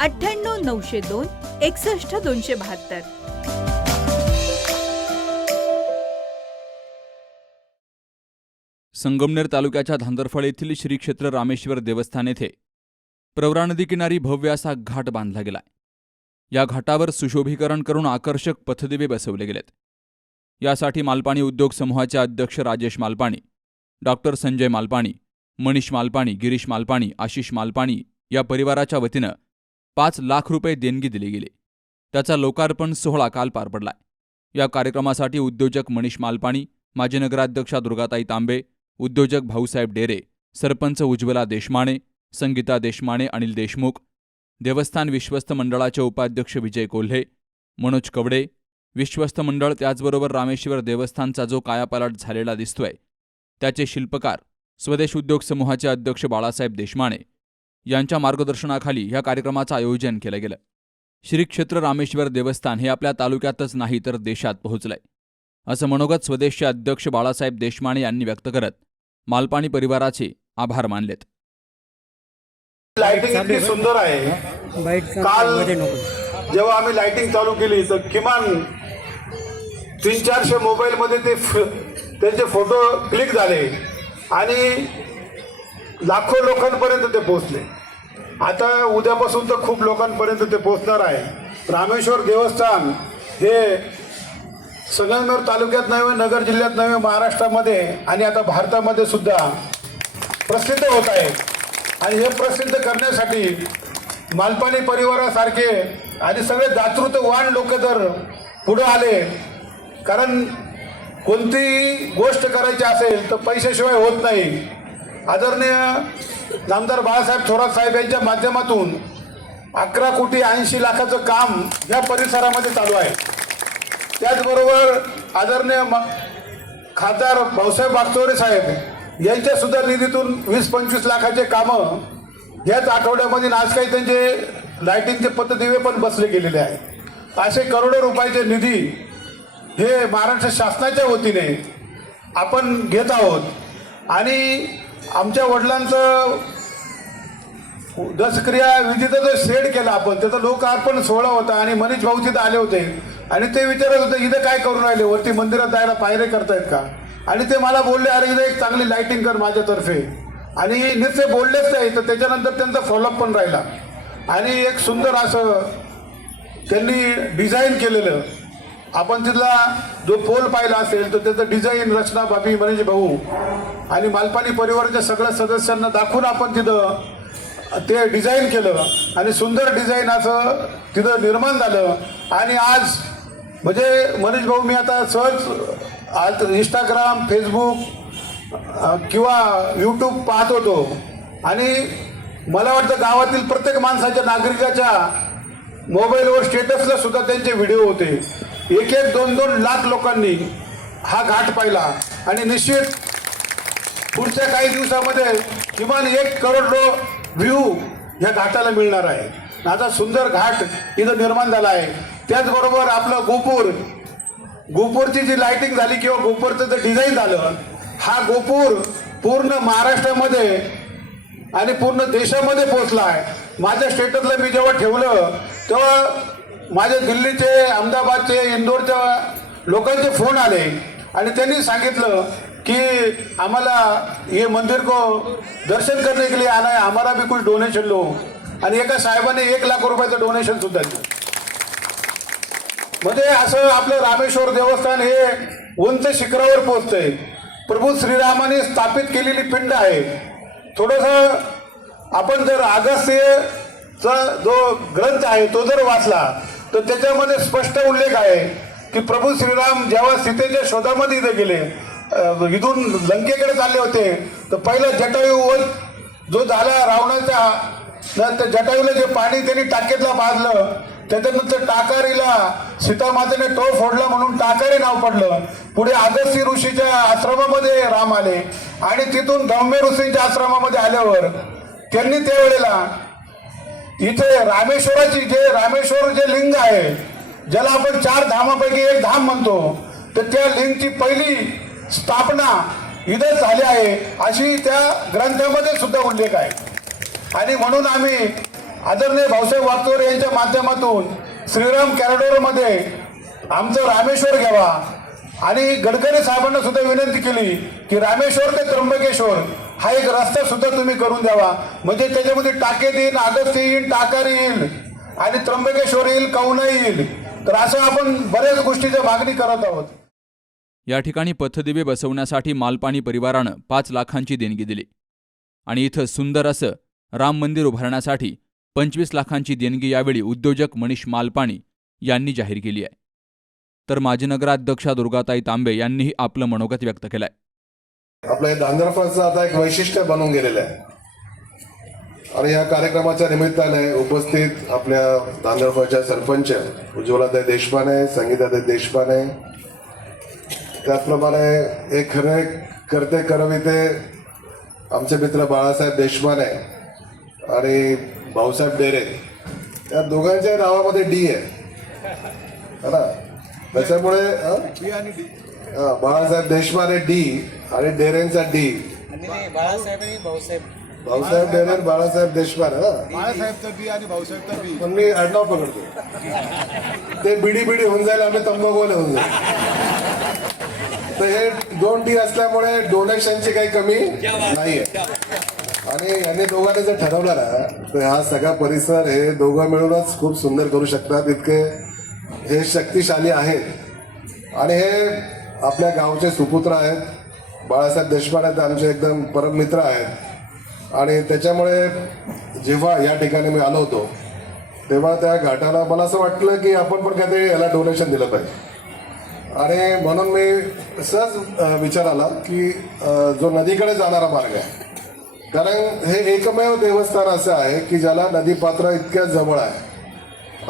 अठ्ठ्याण्णव नऊशे दोन एकसष्ट दोनशे बहात्तर. संगमनेर तालुक्याच्या धांदरफळ येथील श्री क्षेत्र रामेश्वर देवस्थान येथे प्रवरा किनारी भव्य असा घाट बांधला गेलाय. या घाटावर सुशोभीकरण करून आकर्षक पथदिवे बसवले गेलेत. यासाठी मालपाणी उद्योग समूहाचे अध्यक्ष राजेश मालपाणी डॉक्टर संजय मालपाणी मनीष मालपाणी गिरीश मालपाणी आशिष मालपाणी या परिवाराच्या वतीनं पाच लाख रुपये देणगी दिली गेली. त्याचा लोकार्पण सोहळा काल पार पडलाय. या कार्यक्रमासाठी उद्योजक मनीष मालपाणी माजी नगराध्यक्षा दुर्गाताई तांबे उद्योजक भाऊसाहेब डेरे सरपंच उज्ज्वला देशमाणे संगीता देशमाणे अनिल देशमुख देवस्थान विश्वस्त मंडळाचे उपाध्यक्ष विजय कोल्हे मनोज कवडे विश्वस्त मंडळ त्याचबरोबर रामेश्वर देवस्थानचा जो कायापालट झालेला दिसतोय त्याचे शिल्पकार स्वदेश उद्योग समूहाचे अध्यक्ष बाळासाहेब देशमाणे यांच्या मार्गदर्शनाखाली या कार्यक्रमाचं आयोजन केलं गेलं. श्री क्षेत्र रामेश्वर देवस्थान हे आपल्या तालुक्यातच नाही तर देशात पोहोचलंय. असं मनोगत स्वदेशचे अध्यक्ष बाळासाहेब देशमाणे यांनी व्यक्त करत मालपाणी परिवाराचे आभार मानलेत. लाइटिंग इतकी सुंदर आहे. काल- जेव्हा आम्ही लाइटिंग चालू केली तर किमान तीन चारशे मोबाईलमध्ये ते त्यांचे फोटो क्लिक झाले. आणि लाखो लोकांपर्यंत ते पोहोचले. आता उद्यापासून तर खूप लोकांपर्यंत ते पोहोचणार आहे. रामेश्वर देवस्थान हे संगमनेर तालुक्यात नव्हे नगर जिल्ह्यात नव्हे महाराष्ट्रामध्ये आणि आता भारतामध्ये सुद्धा प्रसिद्ध होत आहे. आणि हे प्रसिद्ध करण्यासाठी मालपाणी परिवारासारखे आणि सगळे दातृत्ववान लोक जर पुढं आले. कारण कोणतीही गोष्ट करायची असेल तर पैशाशिवाय होत नाही. आदरणीय नामदार बाळासाहेब थोरात साहेब यांच्या माध्यमातून अकरा कोटी ऐंशी लाखाचं काम या परिसरामध्ये चालू आहे. त्याचबरोबर आदरणीय खासदार भाऊसाहेब बागचोरे साहेब यांच्या सुद्धा निधीतून वीस पंचवीस लाखाचे कामं याच आठवड्यामध्ये आज काही त्यांचे लाईटिंगचे पद्धतीवे पण बसले गेलेले आहे असे करोडो रुपयाचे निधी हे महाराष्ट्र शासनाच्या वतीने आपण घेत आहोत. आणि आमच्या वडिलांचं दसक्रिया विधीचा जो शेड केला आपण त्याचा लोकार्पण सोहळा होता आणि मनीष भाऊ तिथं आले होते. आणि ते विचारत होते इथं काय करून राहिले? वरती मंदिरात जायला पायरे करतायत का? आणि ते मला बोलले अरे इथं एक चांगली लाईटिंग कर माझ्यातर्फे. आणि निश्चय बोललेच नाही तर त्याच्यानंतर त्यांचा फॉलोअप पण राहिला. आणि एक सुंदर असं त्यांनी डिझाईन केलेलं. आपण तिथला जो पोल पाहिला असेल तर त्याचं डिझाईन रचना बाबी मनीष भाऊ आणि मालपाणी परिवाराच्या सगळ्या सदस्यांना दाखवून आपण तिथं ते डिझाईन केलं आणि सुंदर डिझाईन असं तिथं निर्माण झालं. आणि आज म्हणजे मनीष भाऊ मी आता सहज आज इंस्टाग्राम फेसबुक किंवा यूट्यूब पाहत होतो. आणि मला वाटतं गावातील प्रत्येक माणसाच्या नागरिकाच्या मोबाईलवर स्टेटसला सुद्धा त्यांचे व्हिडिओ होते. एक एक दोन दोन लाख लोकांनी हा घाट पाहिला. आणि निश्चित पुढच्या काही दिवसामध्ये किमान एक करोड व्ह्यू या घाटाला मिळणार आहे. आता सुंदर घाट इथं निर्माण झाला आहे. त्याचबरोबर आपलं गोपूर. गोपूरची जी लाइटिंग झाली किंवा गोपूरचं जे डिझाईन झालं हा गोपूर पूर्ण महाराष्ट्रामध्ये आणि पूर्ण देशामध्ये पोहोचला आहे. माझ्या स्टेटसला मी जेव्हा ठेवलं तेव्हा माझ्या दिल्लीचे अहमदाबादचे इंदोरच्या लोकांचे फोन आले. आणि त्यांनी सांगितलं कि हमारा ये मंदिर को दर्शन करने के लिए आना है. हमारा भी कुछ डोनेशन लो. आणि एका साहेबाने एक लाख रुपयाचं डोनेशन सुद्धा दिलं. म्हणजे असं आपलं रामेश्वर देवस्थान हे उंच शिखरावर पोहोचतंय. प्रभू श्रीरामाने स्थापित केलेली पिंड आहे. थोडस आपण जर अगस्त्यचा जो ग्रंथ आहे तो जर वाचला तर त्याच्यामध्ये स्पष्ट उल्लेख आहे की प्रभू श्रीराम जेव्हा सीतेच्या शोधामध्ये इथे गेले इथून लंकेकडे चालले होते तर पहिला जटायूवर जो झाला रावणाचा त्या जटायूला जे पाणी त्यांनी टाकेतला बाजलं त्याच्यानंतर टाकारीला सीतामातेने टोळ फोडला म्हणून टाकारी नाव पडलं. पुढे अगस्ती ऋषीच्या आश्रमामध्ये राम आले आणि तिथून धौम्य ऋषींच्या आश्रमामध्ये आल्यावर त्यांनी त्यावेळेला इथे रामेश्वराची जे रामेश्वर जे लिंग आहे ज्याला आपण चार धामापैकी एक धाम म्हणतो तर त्या लिंगची पहिली स्थापना इथं झाली आहे अशी त्या ग्रंथामध्ये सुद्धा उल्लेख आहे. आणि म्हणून आम्ही आदरणीय भाऊसाहेब वागचोर यांच्या माध्यमातून श्रीराम कॅरिडॉरमध्ये आमचं रामेश्वर घ्यावा. आणि गडकरी साहेबांना सुद्धा विनंती केली की रामेश्वर ते त्र्यंबकेश्वर. हा एक रस्ता सुद्धा तुम्ही करून द्यावा. म्हणजे त्याच्यामध्ये टाकेत येईल आगस्त येईल टाकार येईल. आणि त्र्यंबकेश्वर येईल कौना येईल. तर असं आपण बऱ्याच गोष्टीच्या मागणी करत आहोत. या ठिकाणी पथदिवे बसवण्यासाठी मालपाणी परिवारानं पाच लाखांची देणगी दिली. आणि इथं सुंदर असं राम मंदिर उभारण्यासाठी पंचवीस लाखांची देणगी यावेळी उद्योजक मनीष मालपाणी यांनी जाहीर केली आहे. तर माजी नगराध्यक्षा दुर्गाताई तांबे यांनीही आपलं मनोगत व्यक्त केलंय. आपलं हे धांदरफळचं आता एक वैशिष्ट्य बनून गेलेलं आहे. आणि या कार्यक्रमाच्या निमित्ताने उपस्थित आपल्या धांदरफळच्या सरपंच उज्ज्वलाताई देशपाने संगीताताई देशपाने त्याचप्रमाणे एक खरे करते करविते आमचे मित्र बाळासाहेब देशपाने आणि भाऊसाहेब डेरे या दोघांच्या नावामध्ये डी आहे. है ना? त्याच्यामुळे हं? हा, बाळासाहेब देशमाने डी आणि डेरेंचा डी आणि बाळासाहेब आणि भाऊसाहेब. भाऊसाहेब डेरे आणि बाळासाहेब देशमाने हा? बाळासाहेबचा बी आणि भाऊसाहेबचा बी पण मी आडनाव पकडतो. ते बिडी बिडी होऊन जाईल आणि तंबाखूवाले होऊन जाईल. तर हे दोन डी असल्यामुळे डोनेशनची काही कमी नाहीये. आणि यांनी दोघांनी जर ठरवलं ना तर हा सगळा परिसर हे दोघं मिळूनच खूप सुंदर करू शकतात. इतके हे शक्तिशाली आहेत. आणि हे आपल्या गावचे सुपुत्र आहेत. बाळासाहेब देशपांडे ते आमचे एकदम परम मित्र आहेत. आणि त्याच्यामुळे जेव्हा या ठिकाणी मी आलो होतो तेव्हा त्या घाटाला मला असं वाटलं की आपण पण काहीतरी याला डोनेशन दिलं पाहिजे. आणि म्हणून मी सहज विचार आला की जो नदीकडे जाणारा मार्ग आहे कारण हे एकमेव देवस्थान असं आहे की ज्याला नदीपात्र इतक्या जवळ आहे.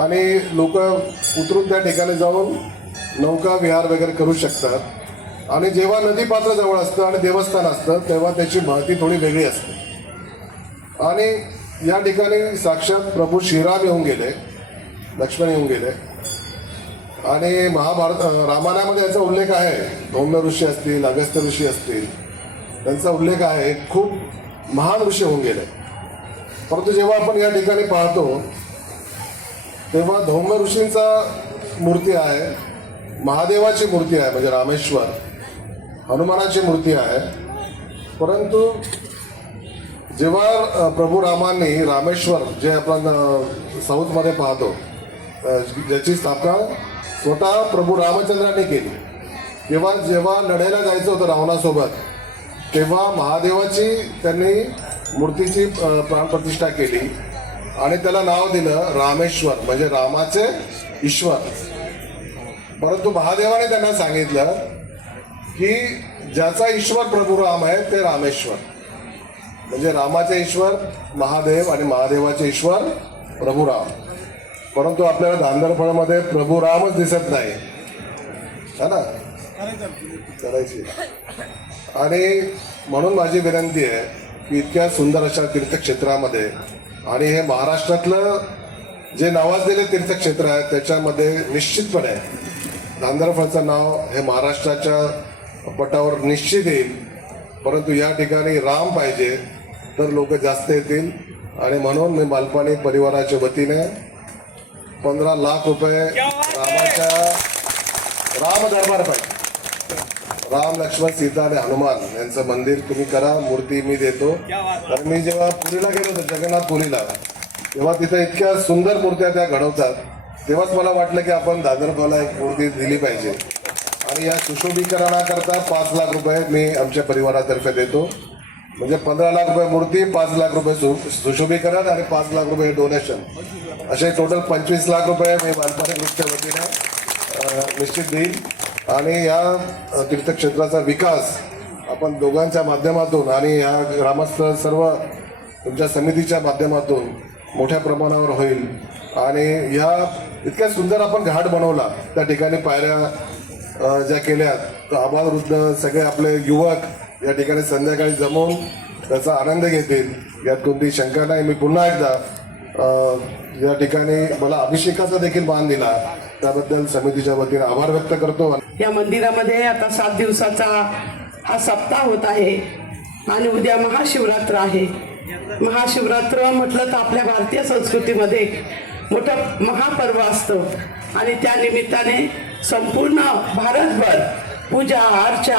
आणि लोक उतरून त्या ठिकाणी जाऊन नौका विहार वगैरे करू शकतात. आणि जेव्हा नदीपात्र जवळ असतं आणि देवस्थान असतं तेव्हा त्याची माहिती थोडी वेगळी असते. आणि या ठिकाणी साक्षात प्रभू श्रीराम येऊन गेले लक्ष्मण येऊन गेले. आणि महाभारत रामायणामध्ये याचा उल्लेख आहे. धौम्य ऋषी असतील अगस्त्य ऋषी असतील त्यांचा उल्लेख आहे. खूप महान ऋषी होऊन गेले. परंतु जेव्हा आपण या ठिकाणी पाहतो तेव्हा धौम्य ऋषींचा मूर्ती आहे महादेवाची मूर्ती आहे म्हणजे रामेश्वर. हनुमानाची मूर्ती आहे. परंतु जेव्हा प्रभू रामांनी रामेश्वर जे आपण साऊथमध्ये पाहतो ज्याची स्थापना स्वतः प्रभू रामचंद्रांनी केली. तेव्हा जेव्हा लढायला जायचं होतं रावणासोबत तेव्हा महादेवाची त्यांनी मूर्तीची प्राणप्रतिष्ठा केली. आणि त्याला नाव दिलं रामेश्वर म्हणजे रामाचे ईश्वर. परंतु महादेवाने त्यांना सांगितलं की ज्याचा ईश्वर प्रभू राम आहे ते रामेश्वर. म्हणजे रामाचे ईश्वर महादेव आणि महादेवाचे ईश्वर प्रभू राम. परंतु आपल्याला धांदरफळमध्ये प्रभू रामच दिसत नाही. है ना? करायची. आणि म्हणून माझी विनंती आहे की इतक्या सुंदर अशा तीर्थक्षेत्रामध्ये आणि हे महाराष्ट्रातलं जे नावाजलेले तीर्थक्षेत्र आहे त्याच्यामध्ये निश्चितपणे धांदरफळचं नाव हे महाराष्ट्राच्या पटावर निश्चित येईल. परंतु या ठिकाणी राम पाहिजे तर लोक जास्त येतील. आणि म्हणून मी मालपाणी परिवाराच्या वतीने पंधरा लाख रुपये रामाच्या राम दरबार पाहिजे. राम लक्ष्मण सीता आणि हनुमान यांचं मंदिर तुम्ही करा मूर्ती मी देतो. कारण मी जेव्हा पुरीला गेलो होतो जगन्नाथ पुरीला तेव्हा तिथं इतक्या सुंदर मूर्त्या त्या घडवतात तेव्हाच मला वाटलं की आपण दादरबाला एक मूर्ती दिली पाहिजे. आणि या सुशोभीकरणाकरता पाच लाख रुपये मी आमच्या परिवारातर्फे देतो. म्हणजे पंधरा लाख रुपये मूर्ती पाच लाख रुपये सु सुशोभीकरण आणि पाच लाख रुपये डोनेशन असे टोटल पंचवीस लाख रुपये मी मालपाणी ग्रुपच्या वतीने निश्चित देईल आणि या तीर्थक्षेत्राचा विकास आपण दोघांच्या माध्यमातून आणि ह्या ग्रामस्थ सर्व तुमच्या समितीच्या माध्यमातून मोठ्या प्रमाणावर होईल. आणि ह्या इतक्या सुंदर आपण घाट बनवला त्या ठिकाणी पायऱ्या ज्या केल्या तर आबालवृद्ध सगळे आपले युवक या ठिकाणी संध्याकाळी जमून त्याचा आनंद घेतील यात कोणती शंका नाही. मी पुन्हा एकदा या ठिकाणी मला अभिषेकाचा देखील मान दिला. त्याबद्दल समितीच्या वतीने आभार व्यक्त करतो. या मंदिरामध्ये आता सात दिवसाचा हा सप्ताह होत आहे आणि उद्या महाशिवरात्र आहे. महाशिवरात्र म्हटलं तर आपल्या भारतीय संस्कृतीमध्ये मोठं महापर्व असतं. आणि त्या निमित्ताने संपूर्ण भारतभर पूजा अर्चा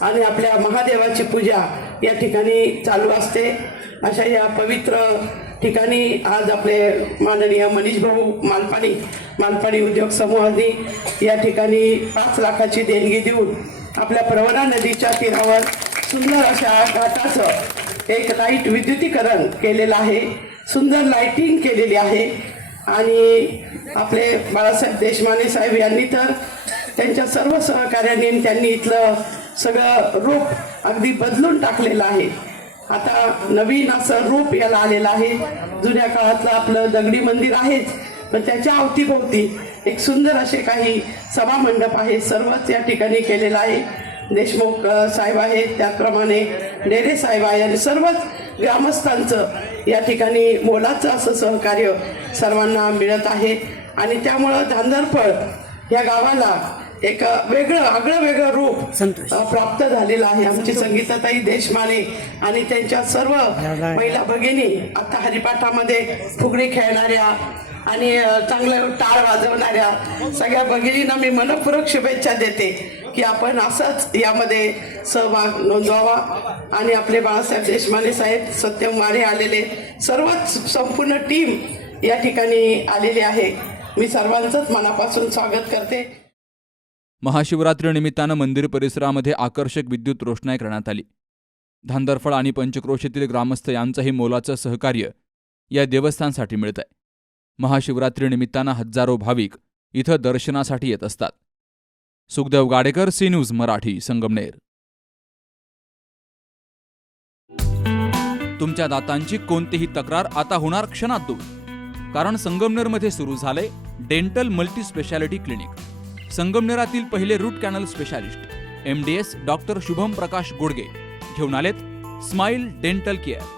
आणि आपल्या महादेवाची पूजा या ठिकाणी चालू असते. अशा या पवित्र ठिकाणी आज आपले माननीय मनीष भाऊ मालपाणी मालपाणी उद्योग समूहाने या ठिकाणी पाच लाखाची देणगी देऊन आपल्या प्रवरा नदीच्या तीरावर सुंदर अशा घाटाचं एक लाइट विद्युतीकरण केलेलं आहे. सुंदर लाईटिंग केलेली आहे. आणि आपले बाळासाहेब देशमाने साहेब यांनी तर त्यांच्या सर्व सहकार्याने त्यांनी इथलं सगळं रूप अगदी बदलून टाकलेलं आहे. आता नवीन असं रूप याला आलेलं आहे. जुन्या काळातलं आपलं दगडी मंदिर आहेच पण त्याच्या अवतीभोवती एक सुंदर असे काही सभामंडप आहे. सर्वच या ठिकाणी केलेलं आहे. देशमुख साहेब आहेत त्याचप्रमाणे डेरे साहेब आहे आणि सर्वच ग्रामस्थांचं या ठिकाणी मोलाचं असं सहकार्य सर्वांना मिळत आहे. आणि त्यामुळं धांदरफळ या गावाला एक वेगळं आगळं वेगळं रूप प्राप्त झालेलं आहे. आमची संगीताताई देशमाने आणि त्यांच्या सर्व महिला भगिनी आता हरिपाठामध्ये फुगडी खेळणाऱ्या आणि चांगलं टाळ वाजवणाऱ्या सगळ्या भगिनींना मी मनपूर्वक शुभेच्छा देते की आपण असंच यामध्ये सहभाग नोंदवावा. आणि आपले बाळासाहेब देशमाने साहेब सत्यम मारे आलेले सर्वच संपूर्ण टीम या ठिकाणी आलेली आहे. मी सर्वांचंच मनापासून स्वागत करते. महाशिवरात्रीनिमित्तानं मंदिर परिसरामध्ये आकर्षक विद्युत रोषणाई करण्यात आली. धांदरफळ आणि पंचक्रोशीतील ग्रामस्थ यांचंही मोलाचं सहकार्य या देवस्थानसाठी मिळत आहे महाशिवरात्रीनिमित्तानं हजारो भाविक इथं दर्शनासाठी येत असतात. Sukhdev Gadekar C news Marathi Sangamner. तुमच्या दातांची कोणतीही तक्रार आता होणार क्षणात दूर. कारण संगमनेरमध्ये सुरू झाले डेंटल मल्टी स्पेशालिटी क्लिनिक. संगमनेरातील पहिले root canal specialist M D S doctor Shubham Prakash Godge घेऊन आलेत स्माइल डेंटल केअर.